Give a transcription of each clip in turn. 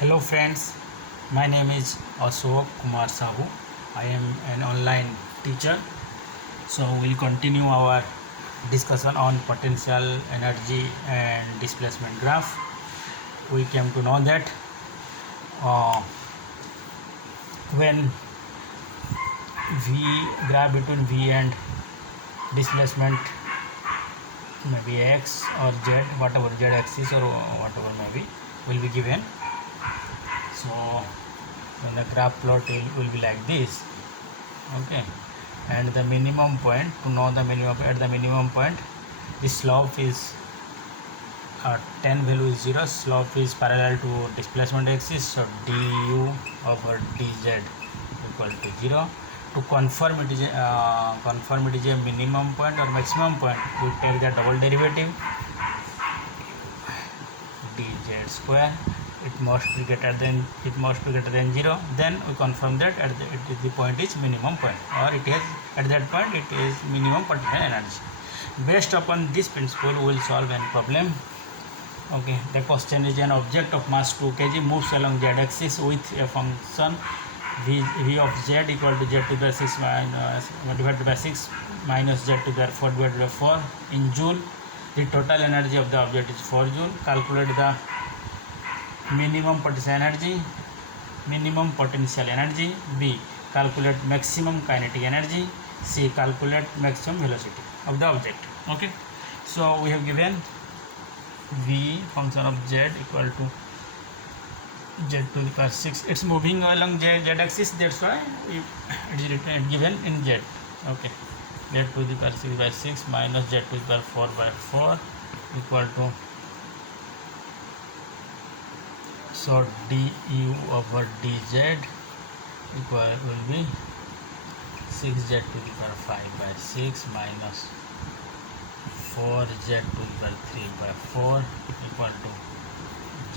Hello friends, my name is Ashok Kumar Sahu. I am an online teacher. So we'll continue our discussion on potential energy and displacement graph. We came to know that uh, when V graph between V and displacement maybe X or Z, whatever Z axis or whatever maybe will be given. So when the graph plot will be like this, okay, and the minimum point, to know the minimum, at the minimum point the slope is 10 value is 0, slope is parallel to displacement axis, so du over dz equal to 0. To confirm it is a minimum point or maximum point, we take the double derivative dz square. It must be greater than 0. Then we confirm that the point is minimum point, or it is at that point it is minimum potential energy. Based upon this principle, we will solve any problem. Okay, the question is an object of mass 2 kg moves along z axis with a function v of z equal to z to the 6 minus divided by 6 minus z to the 4 divided by 4 in joule. The total energy of the object is 4 joule. Calculate the minimum potential energy. B, calculate maximum kinetic energy. C, calculate maximum velocity of the object. Okay, so we have given v function of z equal to z to the power 6. It's moving along z axis, that's why it is written given in z. Okay, z to the power 6 by 6 minus z to the power 4 by 4 equal to, so du over dz equal will be 6z to the power 5 by 6 minus 4z to the power 3 by 4 equal to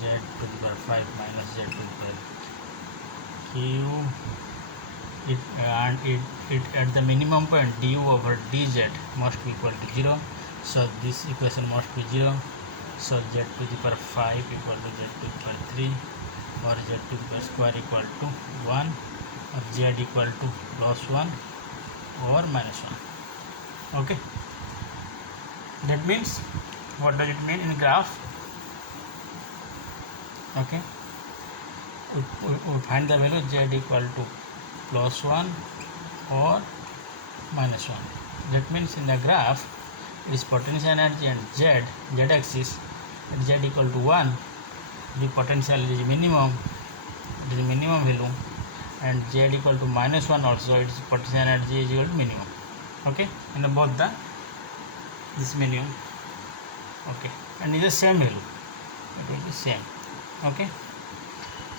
z to the power 5 minus z to the power q. It at the minimum point du over dz must be equal to 0, so this equation must be 0. So z to the power 5 equal to z to the power 3, or z to the power square equal to 1, or z equal to plus 1 or minus 1. Okay, that means, what does it mean in graph? Okay, we find the value z equal to plus 1 or minus 1. That means in the graph it is potential energy and z axis at z equal to 1, the potential is minimum, it is minimum value, and z equal to minus 1 also, its potential energy is equal to minimum. Okay, and both the this minimum. Okay, and is the same value, it will be same. Okay,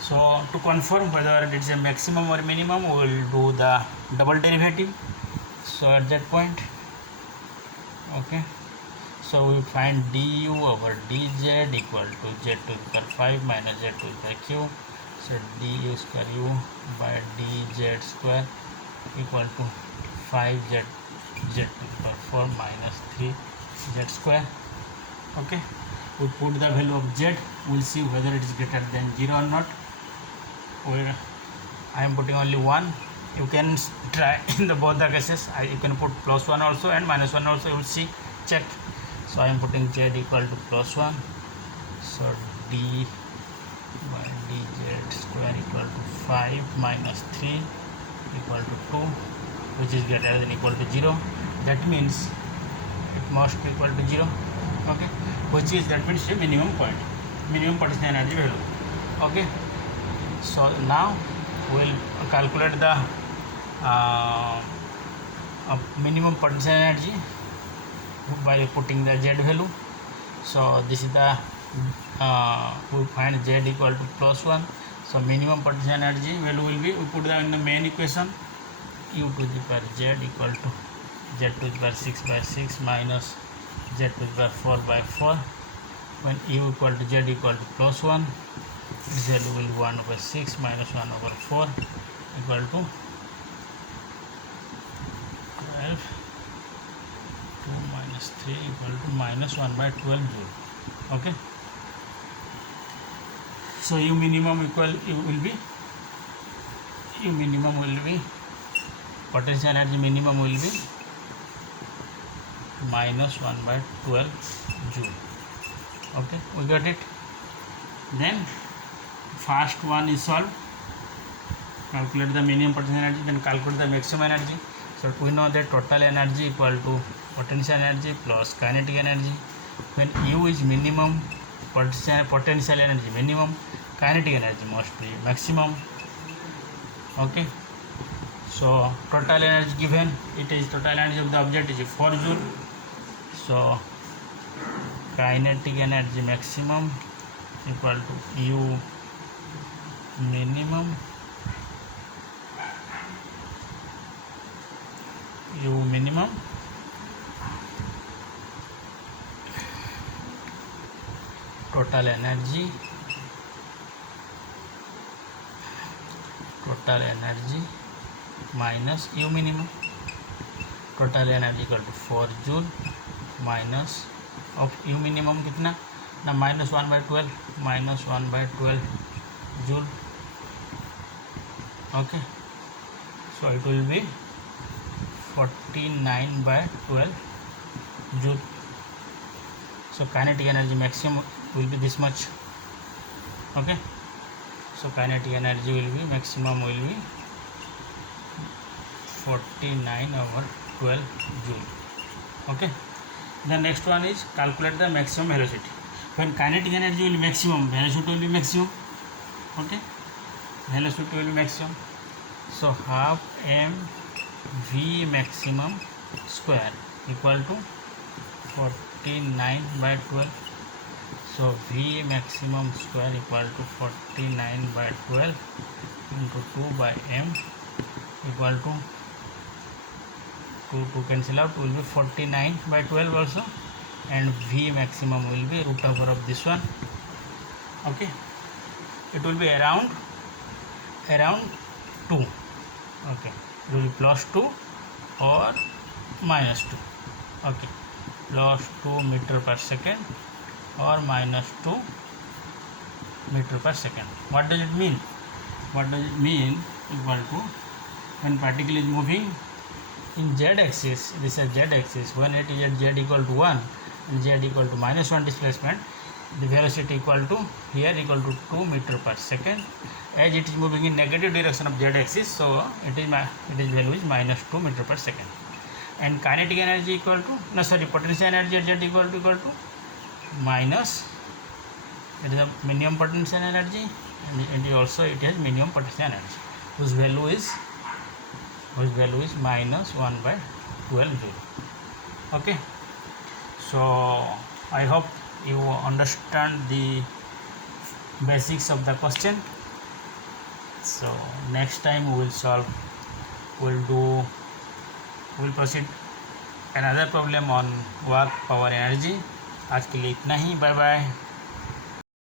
so to confirm whether it is a maximum or minimum, we will do the double derivative. So at that point, okay, so we find du over dz equal to z to the power 5 minus z to the power q. So du square u by dz square equal to 5z z to the power 4 minus 3z square. Okay, we put the value of z, we will see whether it is greater than 0 or not. I am putting only 1. You can try in the both the cases. You can put plus 1 also and minus 1 also, you will see, check. So I am putting z equal to plus 1, so d by dz square equal to 5 minus 3 equal to 2, which is greater than equal to 0. That means it must be equal to 0. Okay, which is, that means a minimum point, minimum potential energy value. Okay, so now we will calculate the minimum potential energy by putting the z value. So this is the we find z equal to plus 1, so minimum potential energy value will be, we put that in the main equation, u to the power z equal to z to the power 6 by 6 minus z to the power 4 by 4. When u equal to z equal to plus 1, this value will be 1 over 6 minus 1 over 4 equal to 12. 2 minus 3 equal to minus 1 by 12 joule. Okay, So U minimum will be potential energy minimum will be minus 1/12 joule. Okay, we got it. Then first one is solved. Calculate the minimum potential energy, then calculate the maximum energy. So we know that total energy equal to potential energy plus kinetic energy. When U is minimum, potential energy minimum, kinetic energy must be maximum. Okay, so total energy given, it is total energy of the object is 4 joule. So kinetic energy maximum equal to U minimum total energy minus U minimum. Total energy equal to 4 joule minus of U minimum कितना ना minus 1/12 joule. Okay, so it will be 49/12 joule. So kinetic energy maximum will be this much. Okay, so kinetic energy will be maximum will be 49/12 joule. Okay, the next one is calculate the maximum velocity. When kinetic energy will be maximum, velocity will be maximum. Okay, velocity will be maximum. So half mv maximum square equal to 49/12. So v maximum square equal to 49/12 into 2/m equal to 2 cancel out, will be 49/12 also, and v maximum will be root over of this one. Okay, it will be around 2. Okay, it will be plus 2 or minus 2. Okay, plus 2 meter per second or minus 2 meter per second. What does it mean? Equal to when particle is moving in z axis, this is z axis, when it is at z equal to 1 and z equal to minus 1 displacement, the velocity equal to here equal to 2 meter per second. As it is moving in negative direction of z axis, so it is value is minus 2 meter per second. And kinetic energy equal to potential energy at z equal to minus, it is a minimum potential energy, and it has minimum potential energy whose value is minus 1/12 joule. Okay, so I hope you understand the basics of the question. So next time we will proceed another problem on work, power, energy. आज के लिए इतना ही. Bye bye.